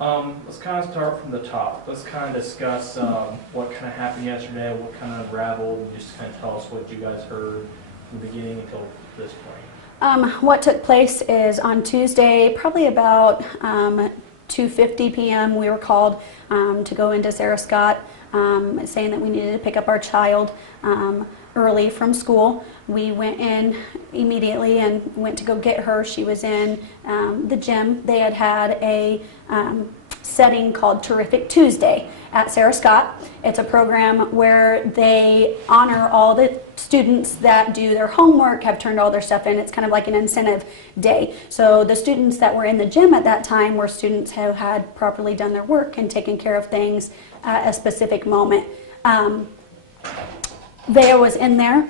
Let's kind of start from the top. Let's kind of discuss what kind of happened yesterday, what kind of unraveled, and just kind of tell us what you guys heard from the beginning until this point. What took place is on Tuesday, probably about 2:50 p.m. we were called to go into Sarah Scott, saying that we needed to pick up our child early from school. We went in immediately and went to go get her. She was in the gym. They had a setting called Terrific Tuesday at Sarah Scott. It's a program where they honor all the students that do their homework, have turned all their stuff in. It's kind of like an incentive day. So the students that were in the gym at that time were students who had properly done their work and taken care of things at a specific moment. Vea was in there,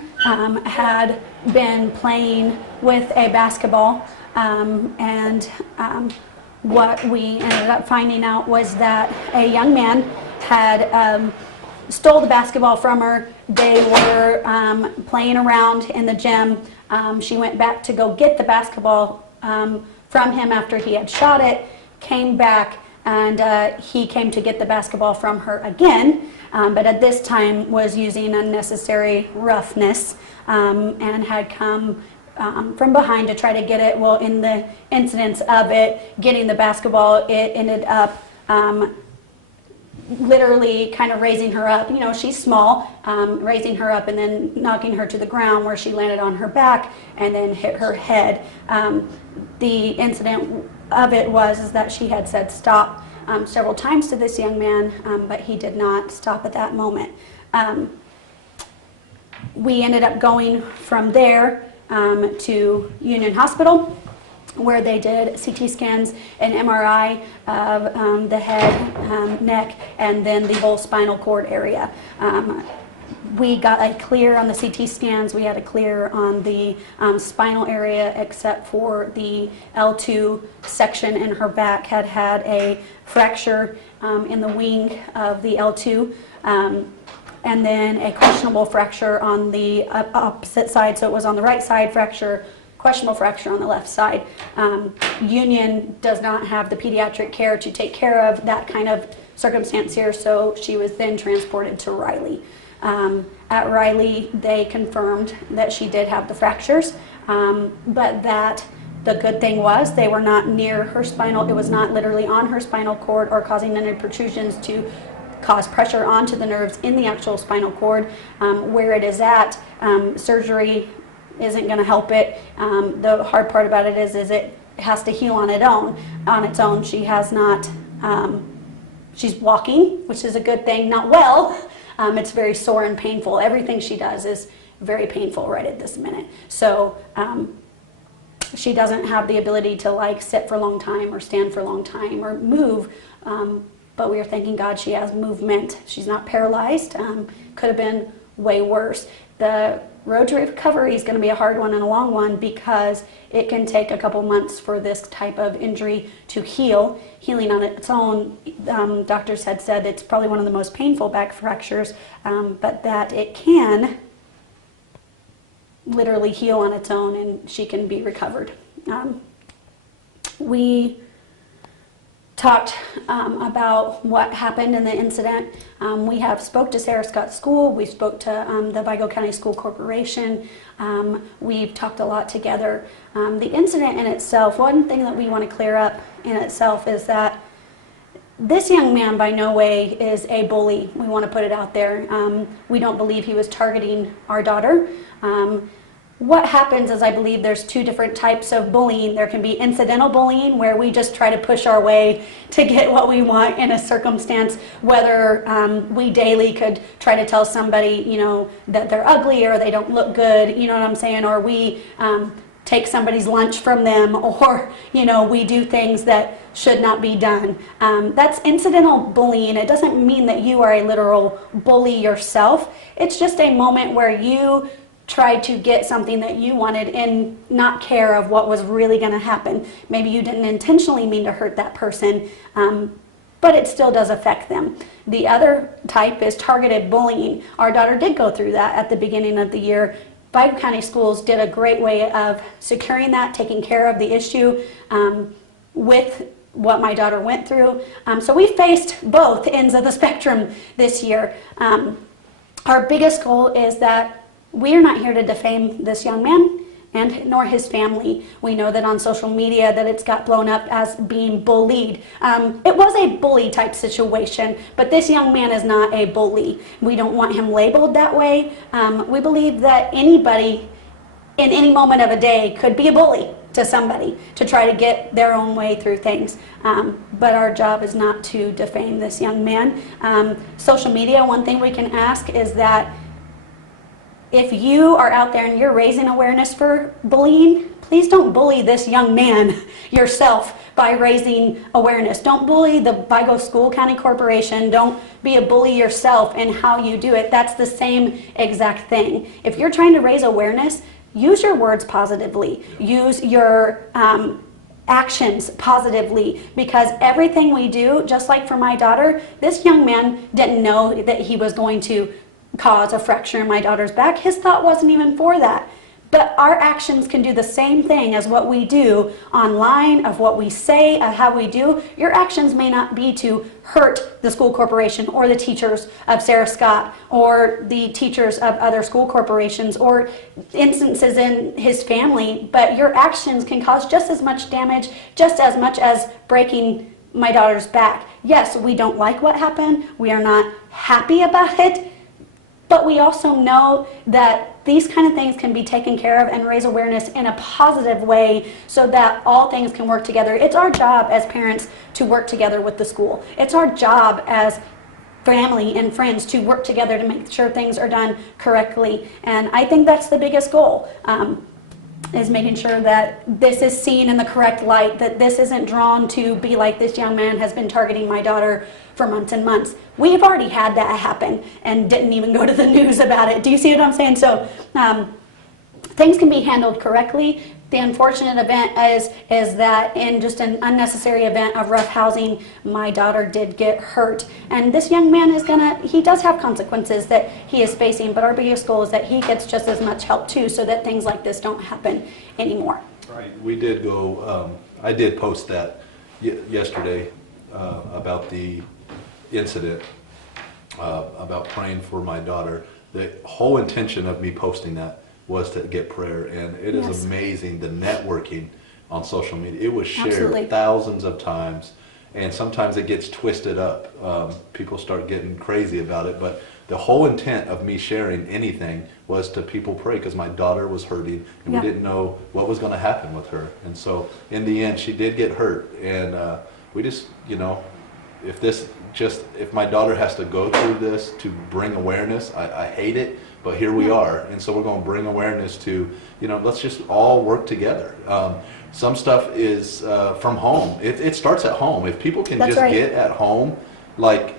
had been playing with a basketball, and what we ended up finding out was that a young man had stole the basketball from her. They were playing around in the gym. She went back to go get the basketball from him after he had shot it, came back, and he came to get the basketball from her again, but at this time was using unnecessary roughness and had come from behind to try to get it. Well, in the incidents of it, getting the basketball, it ended up literally kind of raising her up. You know, she's small, raising her up and then knocking her to the ground where she landed on her back and then hit her head. The incident of it was that she had said stop several times to this young man, but he did not stop at that moment. We ended up going from there to Union Hospital, where they did CT scans and MRI of the head, neck, and then the whole spinal cord area. We got a clear on the CT scans. We had a clear on the spinal area, except for the L2 section in her back had had a fracture in the wing of the L2. And then a questionable fracture on the opposite side, so it was on the right side fracture, questionable fracture on the left side. Union does not have the pediatric care to take care of that kind of circumstance here, so she was then transported to Riley. At Riley, they confirmed that she did have the fractures, but that the good thing was they were not near her spinal, it was not literally on her spinal cord or causing any protrusions to cause pressure onto the nerves in the actual spinal cord. Where it is at, surgery isn't going to help it. The hard part about it is it has to heal on its own. She has not, she's walking, which is a good thing, not well. It's very sore and painful. Everything she does is very painful right at this minute. So she doesn't have the ability to like sit for a long time or stand for a long time or move. But we are thanking God she has movement. She's not paralyzed. Could have been way worse. The road to recovery is going to be a hard one and a long one because it can take a couple months for this type of injury to heal. Healing on its own, doctors had said it's probably one of the most painful back fractures, but that it can literally heal on its own and she can be recovered. We talked about what happened in the incident. We have spoke to Sarah Scott School. We spoke to the Vigo County School Corporation. We've talked a lot together. The incident in itself, one thing that we want to clear up in itself is that this young man by no way is a bully. We want to put it out there. We don't believe he was targeting our daughter. What happens is I believe there's two different types of bullying. There can be incidental bullying where we just try to push our way to get what we want in a circumstance, whether we daily could try to tell somebody, you know, that they're ugly or they don't look good, you know what I'm saying, or we take somebody's lunch from them, or, you know, we do things that should not be done. That's incidental bullying. It doesn't mean that you are a literal bully yourself. It's just a moment where you tried to get something that you wanted and not care of what was really going to happen. Maybe you didn't intentionally mean to hurt that person, but it still does affect them. The other type is targeted bullying. Our daughter did go through that at the beginning of the year. Vigo County Schools did a great way of securing that, taking care of the issue with what my daughter went through. So we faced both ends of the spectrum this year. Our biggest goal is that we are not here to defame this young man and nor his family. We know that on social media that it's got blown up as being bullied. It was a bully type situation, but this young man is not a bully. We don't want him labeled that way. We believe that anybody in any moment of a day could be a bully to somebody to try to get their own way through things. But our job is not to defame this young man. Social media, one thing we can ask is that if you are out there and you're raising awareness for bullying, please don't bully this young man yourself by raising awareness. Don't bully the Vigo School County Corporation. Don't be a bully yourself in how you do it. That's the same exact thing. If you're trying to raise awareness, use your words positively. Use your actions positively, because everything we do, just like for my daughter, this young man didn't know that he was going to cause a fracture in my daughter's back. His thought wasn't even for that. But our actions can do the same thing as what we do online, of what we say, of how we do. Your actions may not be to hurt the school corporation or the teachers of Sarah Scott or the teachers of other school corporations or instances in his family, but your actions can cause just as much damage, just as much as breaking my daughter's back. Yes, we don't like what happened. We are not happy about it. But we also know that these kind of things can be taken care of and raise awareness in a positive way so that all things can work together. It's our job as parents to work together with the school. It's our job as family and friends to work together to make sure things are done correctly. And I think that's the biggest goal, is making sure that this is seen in the correct light, that this isn't drawn to be like this young man has been targeting my daughter for months and months. We've already had that happen and didn't even go to the news about it. Do you see what I'm saying? So things can be handled correctly. The unfortunate event is that in just an unnecessary event of roughhousing, my daughter did get hurt. And this young man he does have consequences that he is facing, but our biggest goal is that he gets just as much help too, so that things like this don't happen anymore. Right, we did go, I did post that yesterday about the incident, about praying for my daughter. The whole intention of me posting that was to get prayer, and it is amazing the networking on social media. It was shared thousands of times, and sometimes it gets twisted up. People start getting crazy about it, but the whole intent of me sharing anything was to people pray, because my daughter was hurting and we didn't know what was going to happen with her. And so in the end she did get hurt, and we just, if my daughter has to go through this to bring awareness, I hate it, but here we are. And so we're going to bring awareness to, let's just all work together. Some stuff is from home. It starts at home. If people can get at home, like,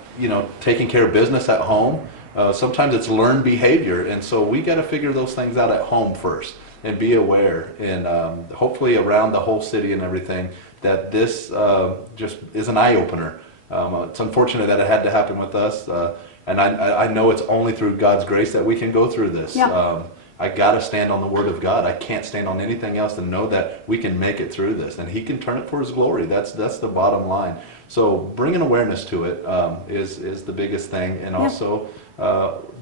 taking care of business at home, sometimes it's learned behavior. And so we got to figure those things out at home first and be aware. And hopefully around the whole city and everything, that this just is an eye-opener. It's unfortunate that it had to happen with us, and I know it's only through God's grace that we can go through this. I got to stand on the Word of God. I can't stand on anything else, to know that we can make it through this, and He can turn it for His glory. That's the bottom line. So bringing awareness to it is the biggest thing, and also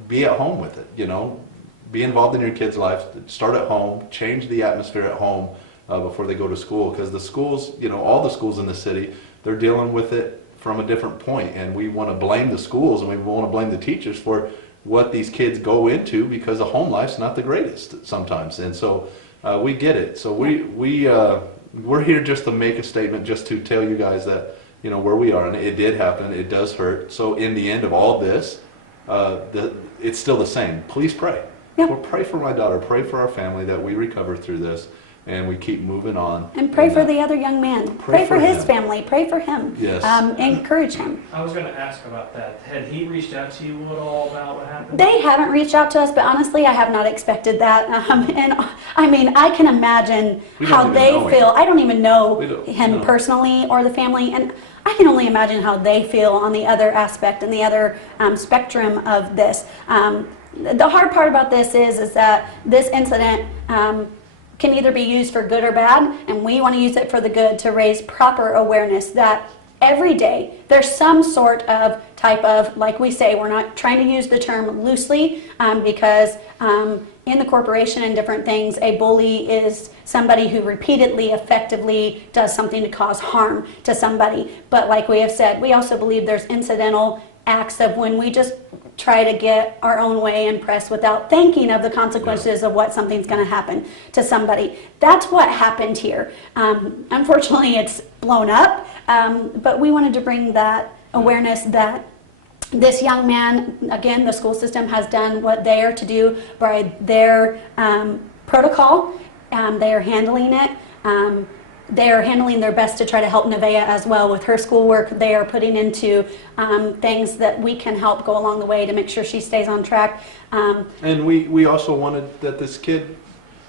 be at home with it. Be involved in your kids' lives. Start at home. Change the atmosphere at home before they go to school, because the schools, all the schools in the city, they're dealing with it from a different point, and we want to blame the schools and we want to blame the teachers for what these kids go into, because the home life's not the greatest sometimes. And so we get it. So we're here just to make a statement, just to tell you guys that where we are, and it did happen. It does hurt. So in the end of all this, it's still the same. Please pray. Well, pray for my daughter. Pray for our family, that we recover through this and we keep moving on. And pray for the other young man. Pray for his family. Pray for him. Yes. Encourage him. I was going to ask about that. Had he reached out to you at all about what happened? They haven't reached out to us, but honestly, I have not expected that. And I mean, I can imagine how they feel. I don't even know him personally or the family, and I can only imagine how they feel on the other aspect and the other spectrum of this. The hard part about this is that this incident can either be used for good or bad, and we want to use it for the good to raise proper awareness that every day there's some sort of type of, like we say, we're not trying to use the term loosely because in the corporation and different things, a bully is somebody who repeatedly, effectively does something to cause harm to somebody. But like we have said, we also believe there's incidental acts of when we just try to get our own way and press without thinking of the consequences of what something's going to happen to somebody. That's what happened here. Unfortunately, it's blown up, but we wanted to bring that awareness that this young man, again, the school system has done what they are to do by their protocol. They are handling it. They are handling their best to try to help Nevaeh as well with her schoolwork. They are putting into things that we can help go along the way to make sure she stays on track. And we also wanted that this kid,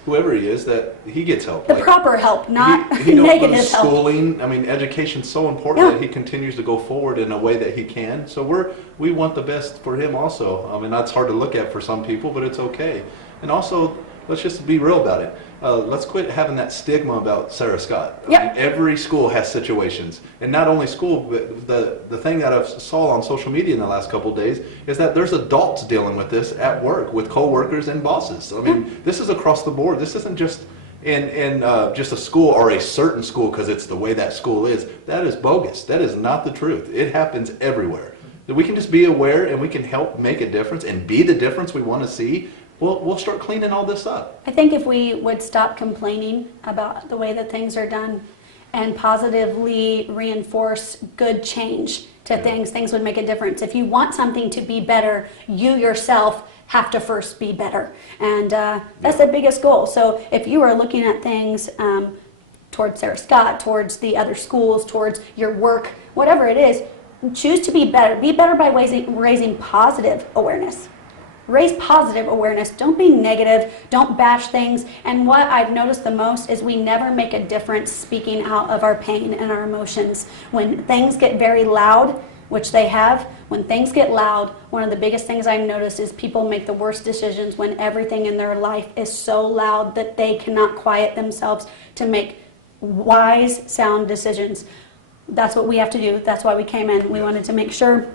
whoever he is, that he gets help. The proper help, not he don't negative lose help. schooling. I mean, education's so important that he continues to go forward in a way that he can. So we want the best for him also. I mean, that's hard to look at for some people, but it's okay. And also, let's just be real about it. Let's quit having that stigma about Sarah Scott. I mean, every school has situations, and not only school, but the thing that I saw on social media in the last couple of days is that there's adults dealing with this at work with coworkers and bosses. I mean, this is across the board. This isn't just in just a school or a certain school because it's the way that school is. That is bogus. That is not the truth. It happens everywhere. We can just be aware and we can help make a difference and be the difference we want to see. We'll start cleaning all this up. I think if we would stop complaining about the way that things are done and positively reinforce good change to things would make a difference. If you want something to be better, you yourself have to first be better. And that's the biggest goal. So if you are looking at things towards Sarah Scott, towards the other schools, towards your work, whatever it is, choose to be better. Be better by raising positive awareness. Raise positive awareness. Don't be negative. Don't bash things. And what I've noticed the most is we never make a difference speaking out of our pain and our emotions. When things get very loud, which they have, when things get loud, one of the biggest things I've noticed is people make the worst decisions when everything in their life is so loud that they cannot quiet themselves to make wise, sound decisions. That's what we have to do. That's why we came in. We wanted to make sure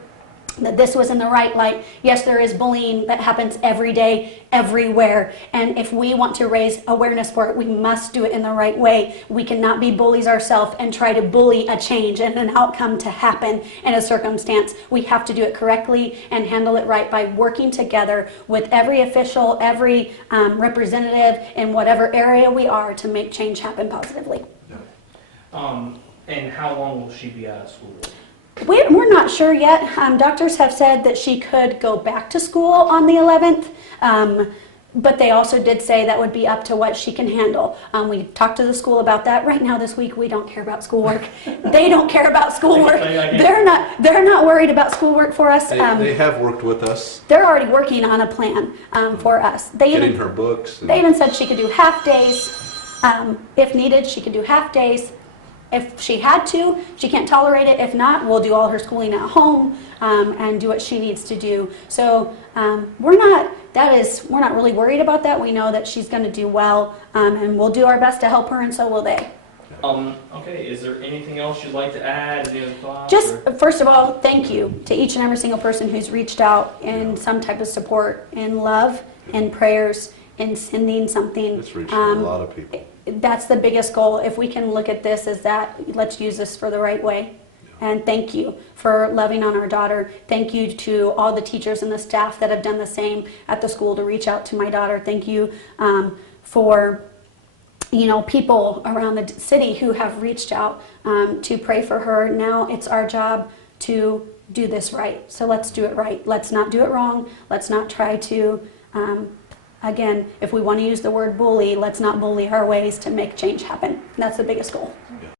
that this was in the right light. Yes, there is bullying that happens every day, everywhere. And if we want to raise awareness for it, we must do it in the right way. We cannot be bullies ourselves and try to bully a change and an outcome to happen in a circumstance. We have to do it correctly and handle it right by working together with every official, every representative in whatever area we are to make change happen positively. And how long will she be out of school? We're not sure yet. Doctors have said that she could go back to school on the 11th, but they also did say that would be up to what she can handle. We talked to the school about that. Right now this week we don't care about schoolwork. They don't care about schoolwork. They're not worried about schoolwork for us. They have worked with us. They're already working on a plan for us. Getting her books. They even said she could do half days. If needed, she could do half days. If she had to, she can't tolerate it. If not, we'll do all her schooling at home and do what she needs to do. So we're not really worried about that. We know that she's going to do well, and we'll do our best to help her, and so will they. Okay, is there anything else you'd like to add? Any other thoughts? Just, first of all, thank you to each and every single person who's reached out in some type of support, in love, in prayers, in sending something. It's reached a lot of people. That's the biggest goal. If we can look at this as that, let's use this for the right way. And thank you for loving on our daughter. Thank you to all the teachers and the staff that have done the same at the school to reach out to my daughter. Thank you for people around the city who have reached out to pray for her. Now it's our job to do this right. So let's do it right. Let's not do it wrong. Let's not try to again, if we want to use the word bully, let's not bully our ways to make change happen. That's the biggest goal.